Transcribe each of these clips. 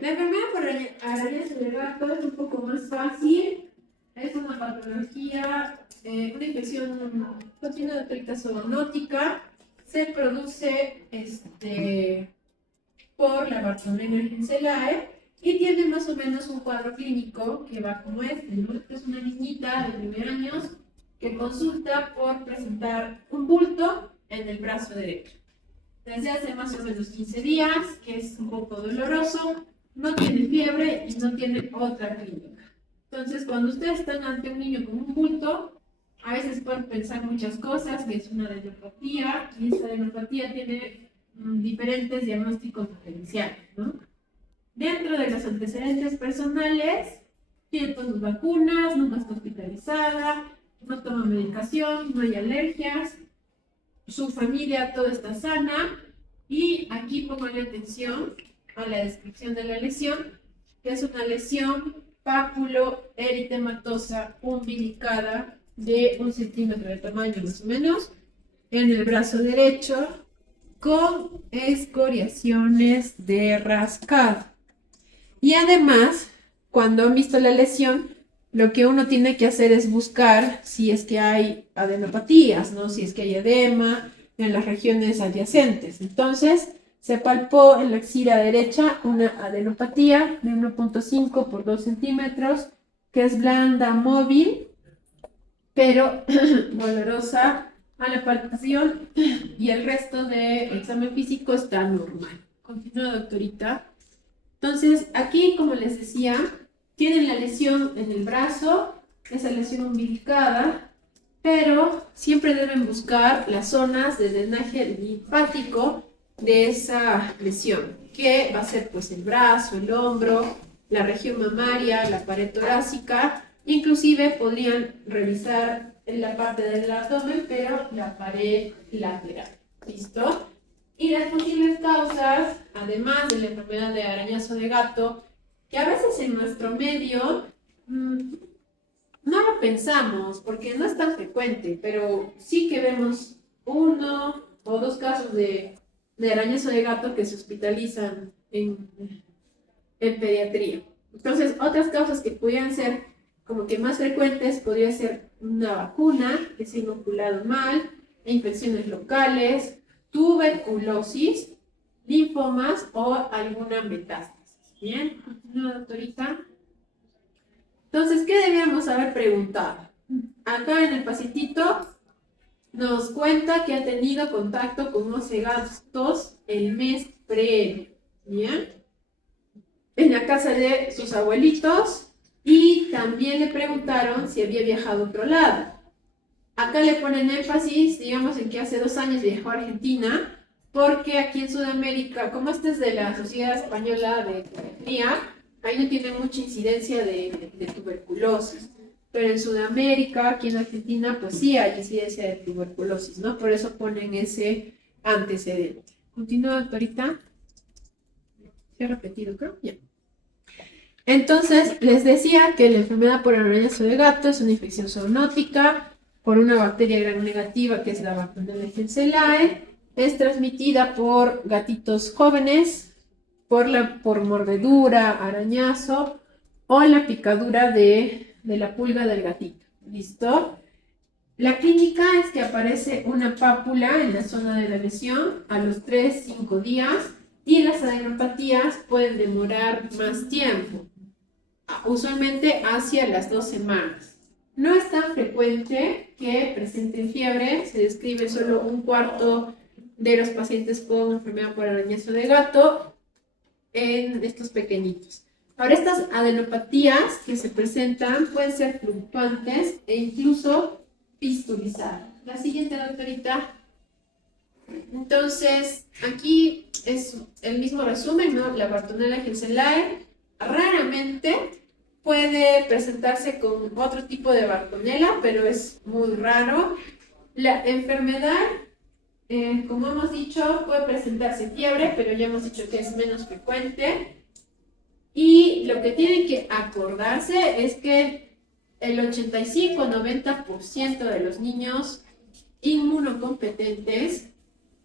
La enfermedad por arañazo de gato es un poco más fácil. Es una patología, una infección continua de tricta zoonótica. Se produce por la Bartonella henselae y tiene más o menos un cuadro clínico que va como este, ¿no? Esta es una niñita de 9 años que consulta por presentar un bulto en el brazo derecho. Desde hace más o menos 15 días, que es un poco doloroso, no tiene fiebre y no tiene otra clínica. Entonces, cuando ustedes están ante un niño con un bulto, a veces pueden pensar muchas cosas, que es una adenopatía, y esta adenopatía tiene diferentes diagnósticos diferenciales, ¿no? Dentro de los antecedentes personales, tiene todas sus vacunas, nunca está hospitalizada, no toma medicación, no hay alergias, su familia toda está sana, y aquí pongo la atención a la descripción de la lesión, que es una lesión pápulo-eritematosa umbilicada de 1 centímetro de tamaño más o menos en el brazo derecho con escoriaciones de rascado. Y además, cuando han visto la lesión, lo que uno tiene que hacer es buscar si es que hay adenopatías, ¿no? Si es que hay edema en las regiones adyacentes. Entonces, se palpó en la axila derecha una adenopatía de 1.5 por 2 centímetros, que es blanda, móvil, pero dolorosa a la palpación, y el resto del examen físico está normal. Continúa, doctorita. Entonces, aquí, como les decía, tienen la lesión en el brazo, esa lesión umbilicada, pero siempre deben buscar las zonas de drenaje linfático de esa lesión, que va a ser pues el brazo, el hombro, la región mamaria, la pared torácica. Inclusive podrían revisar en la parte del abdomen, pero la pared lateral. ¿Listo? Y las posibles causas, además de la enfermedad de arañazo de gato, que a veces en nuestro medio no lo pensamos porque no es tan frecuente, pero sí que vemos 1 o 2 casos de arañazo de gato que se hospitalizan en pediatría. Entonces, otras causas que pudieran ser como que más frecuentes podría ser una vacuna que se ha inoculado mal, infecciones locales, tuberculosis, linfomas o alguna metástasis. Bien, continúa, doctorita. Entonces, ¿qué debíamos haber preguntado? Acá en el pacientito nos cuenta que ha tenido contacto con 11 gatos el mes previo. Bien, en la casa de sus abuelitos, y también le preguntaron si había viajado a otro lado. Acá le ponen énfasis, digamos, en que hace 2 años viajó a Argentina, porque aquí en Sudamérica, como este es de la Sociedad Española de Pediatría, ahí no tiene mucha incidencia de tuberculosis. Pero en Sudamérica, aquí en Argentina, pues sí hay incidencia de tuberculosis, ¿no? Por eso ponen ese antecedente. Continúa, doctorita. ¿Se ha repetido, creo? Ya. Entonces, les decía que la enfermedad por arañazo de gato es una infección zoonótica por una bacteria gram negativa que es la Bartonella henselae. Es transmitida por gatitos jóvenes, por mordedura, arañazo o la picadura de la pulga del gatito. ¿Listo? La clínica es que aparece una pápula en la zona de la lesión a los 3-5 días, y las adenopatías pueden demorar más tiempo, usualmente hacia las 2 semanas. No es tan frecuente que presenten fiebre, se describe solo 1/4 de los pacientes con enfermedad por arañazo de gato en estos pequeñitos. Ahora, estas adenopatías que se presentan pueden ser fluctuantes e incluso pistulizadas. La siguiente, doctorita. Entonces, aquí es el mismo resumen, ¿no? La Bartonella henselae raramente puede presentarse con otro tipo de Bartonella, pero es muy raro. La enfermedad, como hemos dicho, puede presentarse fiebre, pero ya hemos dicho que es menos frecuente. Y lo que tienen que acordarse es que el 85-90% de los niños inmunocompetentes,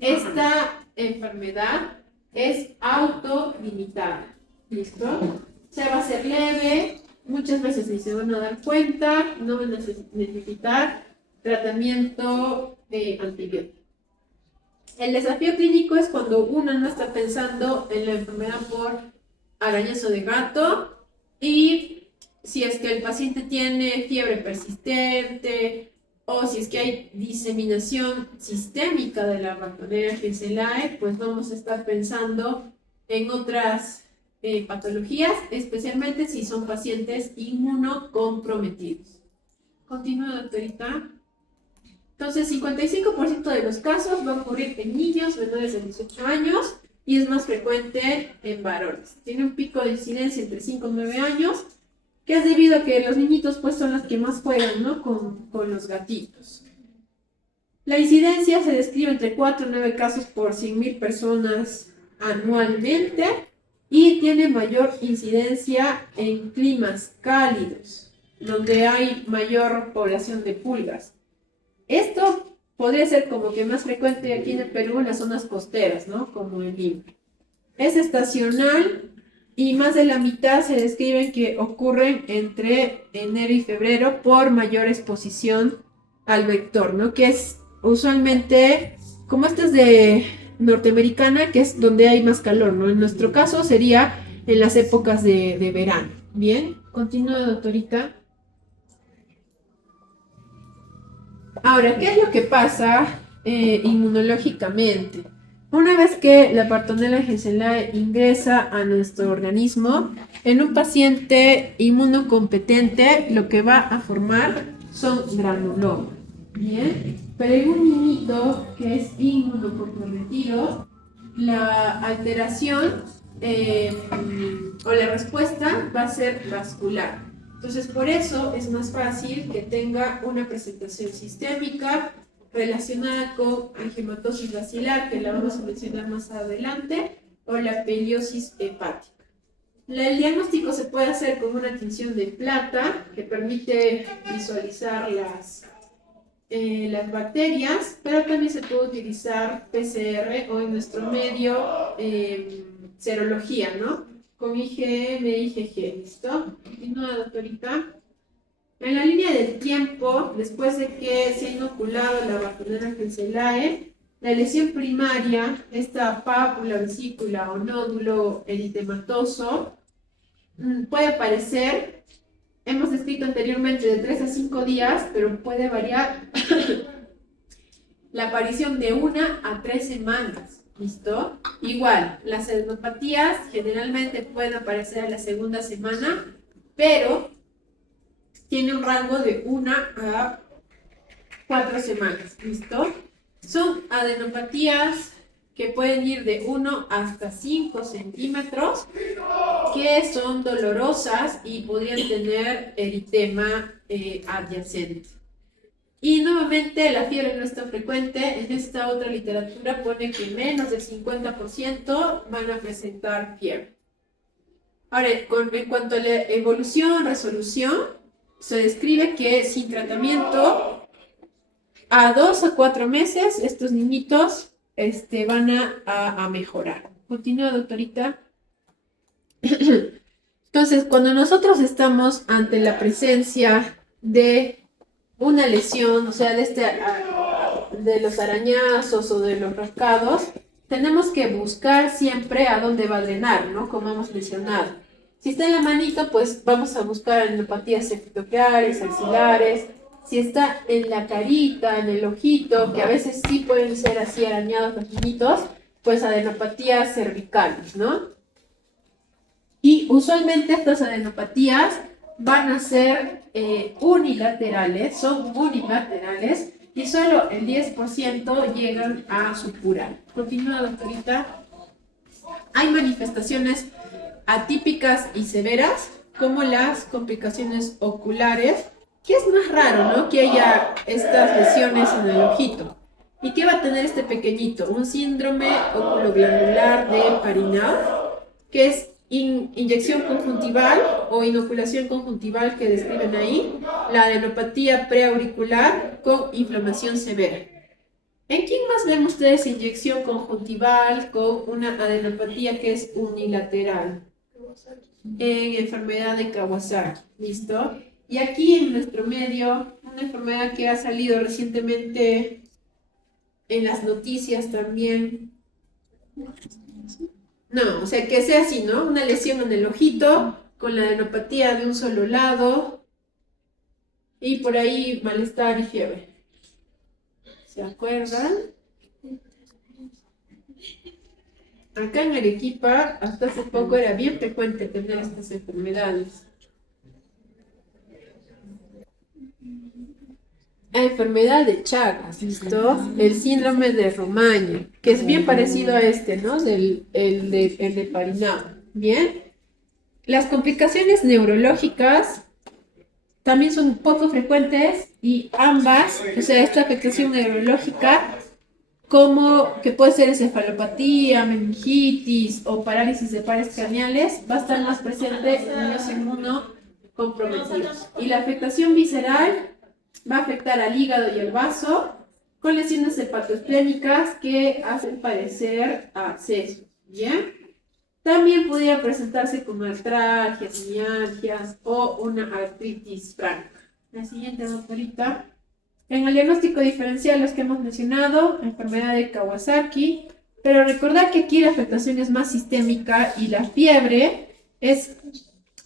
esta enfermedad es autolimitada. ¿Listo? Se va a hacer leve, muchas veces ni se van a dar cuenta, no van a necesitar tratamiento antibiótico. El desafío clínico es cuando uno no está pensando en la enfermedad por arañazo de gato y si es que el paciente tiene fiebre persistente o si es que hay diseminación sistémica de la Bartonella henselae, pues vamos a estar pensando en otras patologías, especialmente si son pacientes inmunocomprometidos. Continúa, doctorita. Entonces, 55% de los casos va a ocurrir en niños menores de 18 años y es más frecuente en varones. Tiene un pico de incidencia entre 5 y 9 años, que es debido a que los niñitos pues son los que más juegan, ¿no? con los gatitos. La incidencia se describe entre 4 y 9 casos por 100.000 personas anualmente y tiene mayor incidencia en climas cálidos, donde hay mayor población de pulgas. Esto podría ser como que más frecuente aquí en el Perú en las zonas costeras, ¿no? Como en Lima. Es estacional y más de la mitad se describen que ocurren entre enero y febrero por mayor exposición al vector, ¿no? Que es usualmente, como esta es de norteamericana, que es donde hay más calor, ¿no? En nuestro caso sería en las épocas de verano. Bien, continúa, doctorita. Ahora, ¿qué es lo que pasa inmunológicamente? Una vez que la Bartonella henselae ingresa a nuestro organismo, en un paciente inmunocompetente lo que va a formar son granulomas. Bien, pero en un niñito que es inmunocomprometido, la alteración o la respuesta va a ser vascular. Entonces, por eso es más fácil que tenga una presentación sistémica relacionada con angiomatosis bacilar, que la vamos a mencionar más adelante, o la peliosis hepática. El diagnóstico se puede hacer con una tinción de plata, que permite visualizar las bacterias, pero también se puede utilizar PCR o en nuestro medio serología, ¿no? Con IgM, IgG, ¿listo? Continúa, doctorita. En la línea del tiempo, después de que se ha inoculado la Bartonella henselae, la lesión primaria, esta pápula, vesícula o nódulo eritematoso, puede aparecer, hemos descrito anteriormente, de 3 a 5 días, pero puede variar la aparición de 1 a 3 semanas. ¿Listo? Igual, las adenopatías generalmente pueden aparecer a la segunda semana, pero tiene un rango de 1 a 4 semanas. ¿Listo? Son adenopatías que pueden ir de 1 hasta 5 centímetros, que son dolorosas y podrían tener eritema adyacente. Y nuevamente la fiebre no es tan frecuente. En esta otra literatura pone que menos del 50% van a presentar fiebre. Ahora, en cuanto a la evolución, resolución, se describe que sin tratamiento, a 2 a 4 meses, estos niñitos van a mejorar. Continúa, doctorita. Entonces, cuando nosotros estamos ante la presencia de una lesión, o sea, de los arañazos o de los rascados, tenemos que buscar siempre a dónde va a drenar, ¿no? Como hemos mencionado. Si está en la manito, pues vamos a buscar adenopatías epiteliales, axilares. Si está en la carita, en el ojito, que a veces sí pueden ser así arañados los niñitos, pues adenopatías cervicales, ¿no? Y usualmente estas adenopatías van a ser unilaterales, son unilaterales, y solo el 10% llegan a supurar. Continúa, doctorita. Hay manifestaciones atípicas y severas, como las complicaciones oculares, que es más raro, ¿no? Que haya estas lesiones en el ojito. ¿Y qué va a tener este pequeñito? Un síndrome oculoglandular de Parinau, que es inyección conjuntival o inoculación conjuntival que describen ahí, la adenopatía preauricular con inflamación severa. ¿En quién más ven ustedes inyección conjuntival con una adenopatía que es unilateral? en enfermedad de Kawasaki. ¿Listo? Y aquí en nuestro medio, una enfermedad que ha salido recientemente en las noticias también. No, o sea, que sea así, ¿no? Una lesión en el ojito con la adenopatía de un solo lado y por ahí malestar y fiebre. ¿Se acuerdan? Acá en Arequipa, hasta hace poco era bien frecuente tener estas enfermedades. La enfermedad de Chagas, ¿listo? El síndrome de Romaña, que es bien parecido a este, ¿no? El de Parinao. Bien. Las complicaciones neurológicas también son poco frecuentes y ambas, o sea, esta afectación neurológica, como que puede ser encefalopatía, meningitis o parálisis de pares craneales, va a estar más presente en niños inmunocomprometidos. Y la afectación visceral va a afectar al hígado y al vaso, con lesiones hepatoesplénicas que hacen padecer abscesos. ¿Bien? También podría presentarse con artralgias, mialgias o una artritis franca. La siguiente, doctorita. En el diagnóstico diferencial, los que hemos mencionado, enfermedad de Kawasaki, pero recordad que aquí la afectación es más sistémica y la fiebre es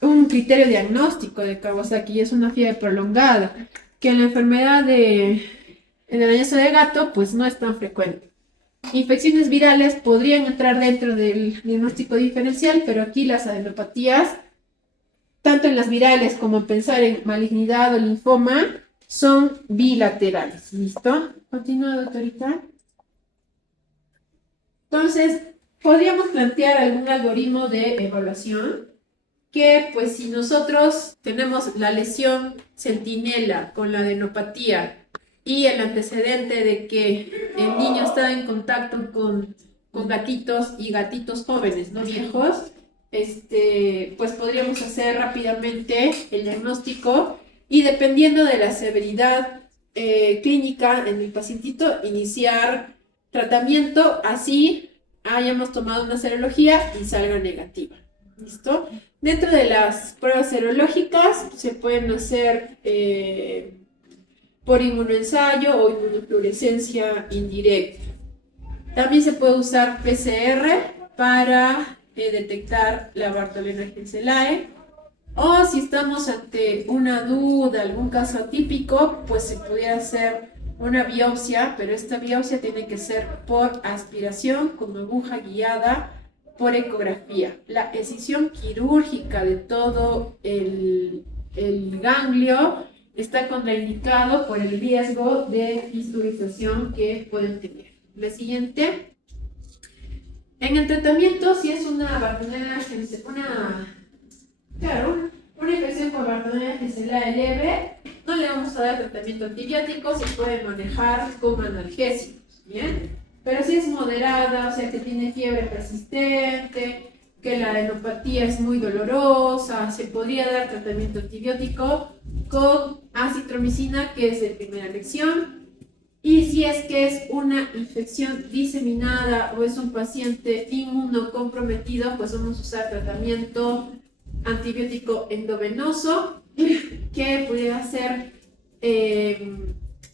un criterio diagnóstico de Kawasaki y es una fiebre prolongada, que en la enfermedad del arañazo de gato, pues no es tan frecuente. Infecciones virales podrían entrar dentro del diagnóstico diferencial, pero aquí las adenopatías, tanto en las virales como pensar en malignidad o linfoma, son bilaterales. ¿Listo? Continúa, doctorita. Entonces, podríamos plantear algún algoritmo de evaluación que, pues, si nosotros tenemos la lesión centinela con la adenopatía y el antecedente de que el niño está en contacto con gatitos y gatitos jóvenes, no viejos, pues podríamos hacer rápidamente el diagnóstico y dependiendo de la severidad clínica en el pacientito, iniciar tratamiento, así hayamos tomado una serología y salga negativa. ¿Listo? Dentro de las pruebas serológicas se pueden hacer por inmunoensayo o inmunofluorescencia indirecta. También se puede usar PCR para detectar la Bartholina Genselae. O si estamos ante una duda, algún caso atípico, pues se pudiera hacer una biopsia, pero esta biopsia tiene que ser por aspiración con aguja guiada por ecografía. La escisión quirúrgica de todo el ganglio está contraindicado por el riesgo de fisturización que pueden tener. La siguiente. En el tratamiento, si es una Bartholina una infección por Bartholina Genselae leve, no le vamos a dar tratamiento antibiótico, se puede manejar con analgésicos, ¿bien? Pero si es moderada, o sea que tiene fiebre persistente, que la adenopatía es muy dolorosa, se podría dar tratamiento antibiótico con acitromicina, que es de primera elección. Y si es que es una infección diseminada o es un paciente inmunocomprometido, pues vamos a usar tratamiento antibiótico endovenoso, que pudiera ser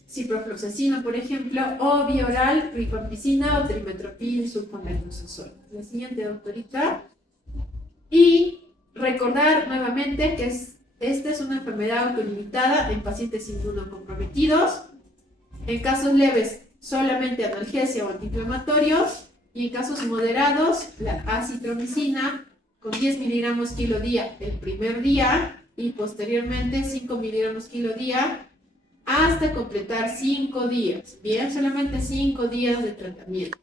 ciprofloxacino, por ejemplo, o vía oral, rifampicina o trimetoprim sulfonamidazol. La siguiente, doctorita. Y recordar nuevamente que esta es una enfermedad autolimitada en pacientes inmunocomprometidos. En casos leves, solamente analgesia o antiinflamatorios. Y en casos moderados, la acitromicina con 10 miligramos kilo día el primer día y posteriormente 5 miligramos kilo día hasta completar 5 días. Bien, solamente 5 días de tratamiento.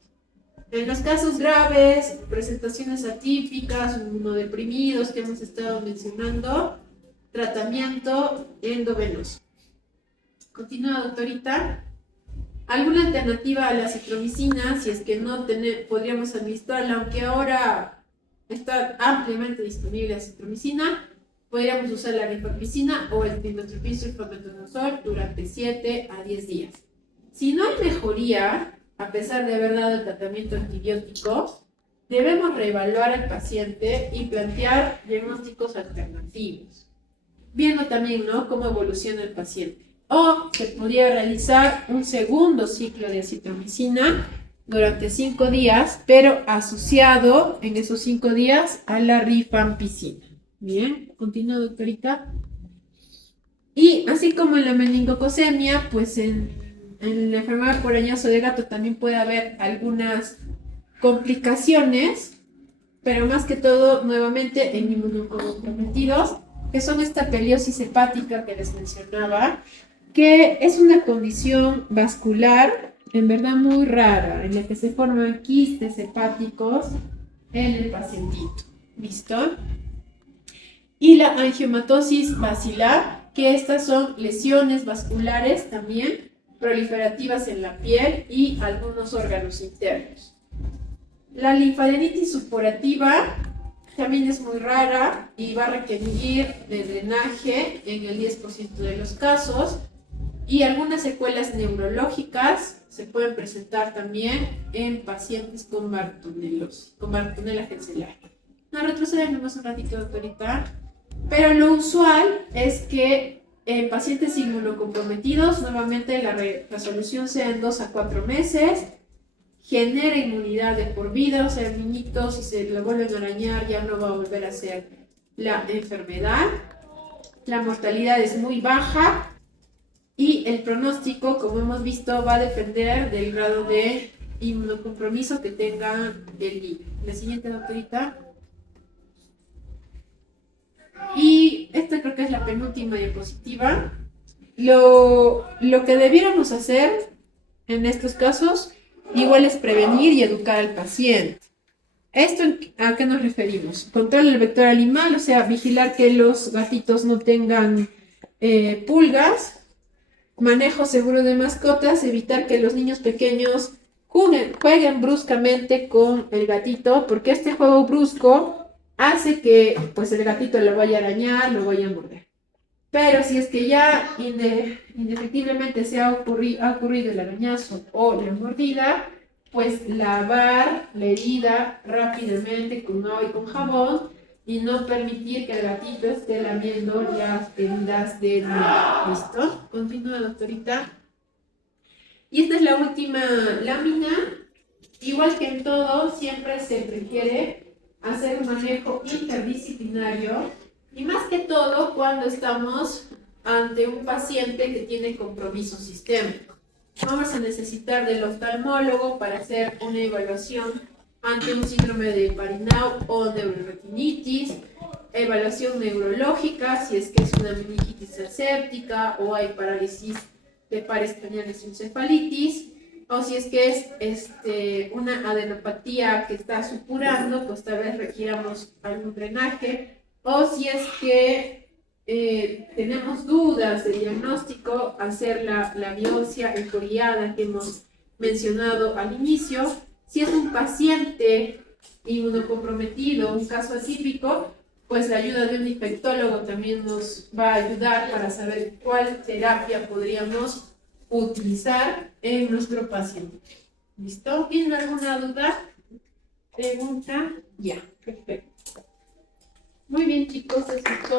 En los casos graves, presentaciones atípicas, inmunodeprimidos que hemos estado mencionando, tratamiento endovenoso. Continúa, doctorita. ¿Alguna alternativa a la acitromicina? Si es que no podríamos administrarla, aunque ahora está ampliamente disponible la acitromicina, podríamos usar la rifampicina o el trimetoprim sulfonamidazol durante 7 a 10 días. Si no hay mejoría, a pesar de haber dado el tratamiento antibiótico, debemos reevaluar al paciente y plantear diagnósticos alternativos, viendo también, ¿no?, cómo evoluciona el paciente. O se podría realizar un segundo ciclo de acitromicina durante 5 días, pero asociado en esos 5 días a la rifampicina. Bien, continúa, doctorita. Y así como en la meningococcemia, pues en la enfermedad por añazo de gato también puede haber algunas complicaciones, pero más que todo, nuevamente, en inmunocomprometidos, que son esta peliosis hepática que les mencionaba, que es una condición vascular, en verdad muy rara, en la que se forman quistes hepáticos en el pacientito. ¿Listo? Y la angiomatosis basilar, que estas son lesiones vasculares también proliferativas en la piel y algunos órganos internos. La linfadenitis supurativa también es muy rara y va a requerir de drenaje en el 10% de los casos, y algunas secuelas neurológicas se pueden presentar también en pacientes con Bartonella gencelar. No, retrocedemos un ratito, doctorita. Pero lo usual es que en pacientes inmunocomprometidos, nuevamente la resolución sea en 2 a 4 meses, genera inmunidad de por vida, o sea, el niñito, si se lo vuelven a arañar, ya no va a volver a ser la enfermedad. La mortalidad es muy baja y el pronóstico, como hemos visto, va a depender del grado de inmunocompromiso que tenga el niño. La siguiente, doctorita. Y esta creo que es la penúltima diapositiva. Lo que debiéramos hacer en estos casos igual es prevenir y educar al paciente. ¿Esto a qué nos referimos? Control del vector animal, o sea, vigilar que los gatitos no tengan pulgas. Manejo seguro de mascotas, evitar que los niños pequeños jueguen bruscamente con el gatito, porque este juego brusco hace que pues el gatito lo vaya a arañar, lo vaya a morder. Pero si es que ya indefectiblemente se ha ocurrido el arañazo o la mordida, pues lavar la herida rápidamente con agua y con jabón y no permitir que el gatito esté lamiendo las heridas del niño. ¿Listo? Continúa, doctorita. Y esta es la última lámina. Igual que en todo, siempre se requiere hacer un manejo interdisciplinario, y más que todo cuando estamos ante un paciente que tiene compromiso sistémico. Vamos a necesitar del oftalmólogo para hacer una evaluación ante un síndrome de Parinau o neuroretinitis, evaluación neurológica si es que es una meningitis aséptica o hay parálisis de pares craneales y encefalitis, o si es que es una adenopatía que está supurando, pues tal vez requiramos algún drenaje, o si es que tenemos dudas de diagnóstico, hacer la biopsia encoriada que hemos mencionado al inicio. Si es un paciente inmunocomprometido, un caso atípico, pues la ayuda de un infectólogo también nos va a ayudar para saber cuál terapia podríamos utilizar en nuestro paciente. ¿Listo? ¿Tienen alguna duda? ¿Pregunta? Ya, perfecto. Muy bien, chicos, eso es todo.